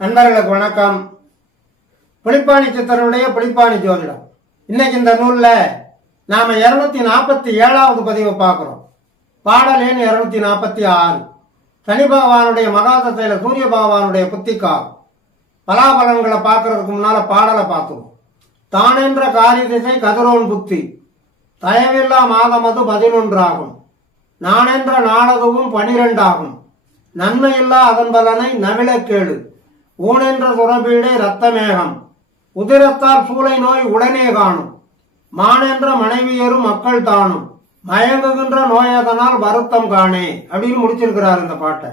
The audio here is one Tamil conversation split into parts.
நண்பர்களுக்கு வணக்கம். புலிப்பாணி சித்தருடைய புலிப்பாணி ஜோதிடம். இன்னைக்கு இந்த நூல்ல நாம 247வது பதிவை பார்க்கிறோம். பாடல் எண் 246. சனி பகவானுடைய மகாதசையில சூரிய பகவானுடைய புத்திக்கால் பலாபலன்களை பார்க்கறதுக்கு முன்னால பாடலை பார்த்துருவோம். தானென்ற காரி திசை கதிரோன் புத்தி, தயவில்லா மாதமது 11 ஆகும். நானென்ற நாளதுவும் 12 ஆகும். நன்மையில்லா அதன் பலனை நவில கேடு. ஊனென்ற சுரபீடை இரத்தமேகம், உதிரத்தால் சூளை நோய் உடனே காணும். மானென்ற மனைவியரும் மக்கள் தானும், மயங்குகின்ற நோயதனால் வருத்தம் காணே அப்படின்னு முடிச்சிருக்கிறார் இந்த பாட்டை.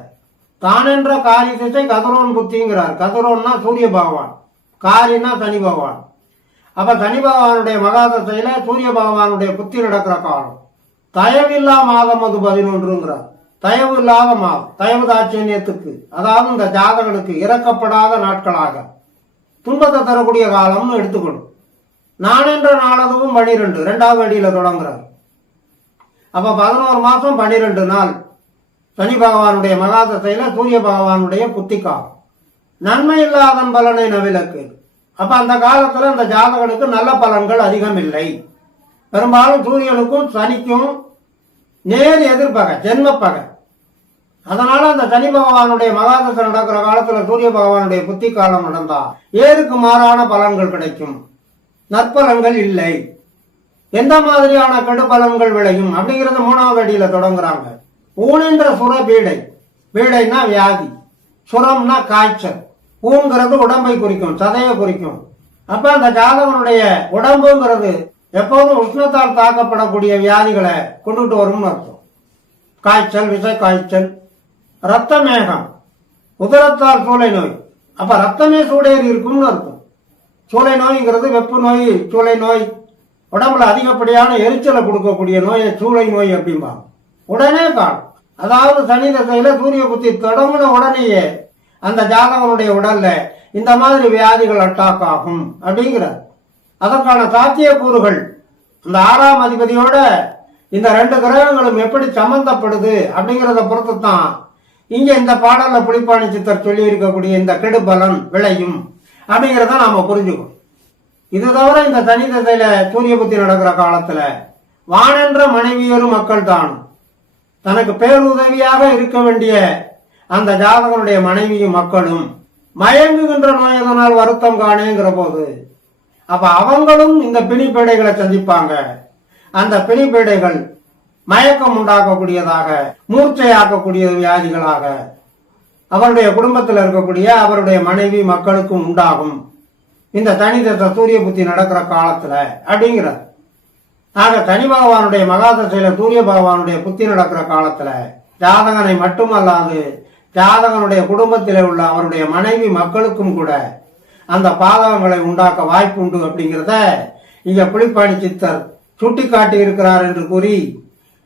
தானென்ற காரி திசை கதிரோன் புத்திங்கிறார். கதிரோன்னா சூரிய பகவான், காரினா சனி பகவான். அப்ப சனி பகவானுடைய மகாதசையில சூரிய பகவானுடைய புத்தி நடக்கிற காலம். தயவில்லா மாதம் அது 11ங்கிறார். தயவு இல்லாத மாதம், தயவு தாட்சியத்துக்கு, அதாவது இந்த ஜாதகனுக்கு இறக்கப்படாத நாட்களாக துன்பத்தை தரக்கூடிய காலம்னு எடுத்துக்கணும். நானென்ற நாளதுவும் 12, 2வது அடியில தொடங்குறார். அப்ப 11 மாசம் 12 நாள் சனி பகவானுடைய மகாதசையில சூரிய பகவானுடைய புத்திக்காலம். நன்மை இல்லாதன் பலனை நவிலக்கு. அப்ப அந்த காலத்துல அந்த ஜாதகனுக்கு நல்ல பலன்கள் அதிகம் இல்லை. பெரும்பாலும் சூரியனுக்கும் சனிக்கும் நேர் எதிர்ப்பகை, ஜென்மப்பகை. அதனால அந்த சனி பகவானுடைய மகாதசை நடக்கிற காலத்துல சூரிய பகவானுடைய புத்தி காலம் நடந்தா ஏருக்கு மாறான பலன்கள் கிடைக்கும், நற்பலன்கள் இல்லை. எந்த மாதிரியான கெடு பலன்கள் விளையும் அப்படிங்கறத 3வது அடியில தொடங்குறாங்க. ஊனென்ற சுர பீடை, பீடைனா வியாதி, சுரம்னா காய்ச்சல். ஊங்கிறது உடம்பை குறிக்கும், சதையை குறிக்கும். அப்ப அந்த ஜாதகனுடைய உடம்புங்கிறது எப்போதும் உஷ்ணத்தால் தாக்கப்படக்கூடிய வியாதிகளை கொண்டுட்டு வரும்னு அர்த்தம். காய்ச்சல், விச காய்ச்சல். ரத்த மேகம், உதரத்தால் சூளை நோய். அப்ப ரத்தமே சூடேறி இருக்கும்னு அர்த்தம். சூளை நோய்ங்கிறது வெப்பு நோய், சூளை நோய். உடம்புல அதிகப்படியான எரிச்சலை கொடுக்கக்கூடிய நோயை சூளை நோய் அப்படிம்பாங்க. உடனே காணும். அதாவது சனி தசையில சூரிய புத்தி தொடங்கின உடனேயே அந்த ஜாதகனுடைய உடல்ல இந்த மாதிரி வியாதிகள் அட்டாக் ஆகும் அப்படிங்கிறார். அதற்கான சாத்தியக்கூறுகள் இந்த 6ஆம் அதிபதியோட இந்த 2 கிரகங்களும் எப்படி சம்பந்தப்படுது அப்படிங்கிறத பொறுத்து தான் இங்க இந்த பாடல்ல புலிப்பாணி சித்தர் சொல்லி இருக்கக்கூடிய இந்த கெடுபலன் விளையும் அப்படிங்கிறத நாம புரிஞ்சுக்கணும். இது தவிர இந்த சனி திசையில சூரிய புத்தி நடக்கிற காலத்துல வானென்ற மனைவியரும் மக்கள் தானும், தனக்கு பேருதவியாக இருக்க வேண்டிய அந்த ஜாதகனுடைய மனைவியும் மக்களும் மயங்குகின்ற நோயதனால் வருத்தம் காணேங்கிற போது அப்ப அவங்களும் இந்த பிணிப்பீடைகளை சந்திப்பாங்க. அந்த பிணிப்பீடைகள் மயக்கம் உண்டாக்கக்கூடியதாக, மூர்ச்சையாக்கக்கூடிய வியாதிகளாக அவருடைய குடும்பத்தில் இருக்கக்கூடிய அவருடைய மனைவி மக்களுக்கும் உண்டாகும் இந்த தனிதத்த சூரிய புத்தி நடக்கிற காலத்துல அப்படிங்கிறார். ஆக சனி பகவானுடைய மகாதசையில சூரிய பகவானுடைய புத்தி நடக்கிற காலத்துல ஜாதகனை மட்டுமல்லாது ஜாதகனுடைய குடும்பத்திலே உள்ள அவருடைய மனைவி மக்களுக்கும் கூட அந்த பாதகங்களை உண்டாக்க வாய்ப்பு உண்டு அப்படிங்கிறத இங்க புலிப்பாணி சித்தர் சுட்டி காட்டி இருக்கிறார் என்று கூறி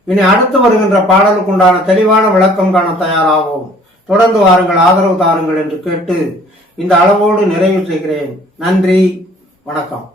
இனி அடுத்து வருகின்ற பாடலுக்கு உண்டான தெளிவான விளக்கம் காண தயாராகும். தொடர்ந்து வாருங்கள், ஆதரவு தாருங்கள் என்று கேட்டு இந்த அளவோடு நிறைவு செய்கிறேன். நன்றி, வணக்கம்.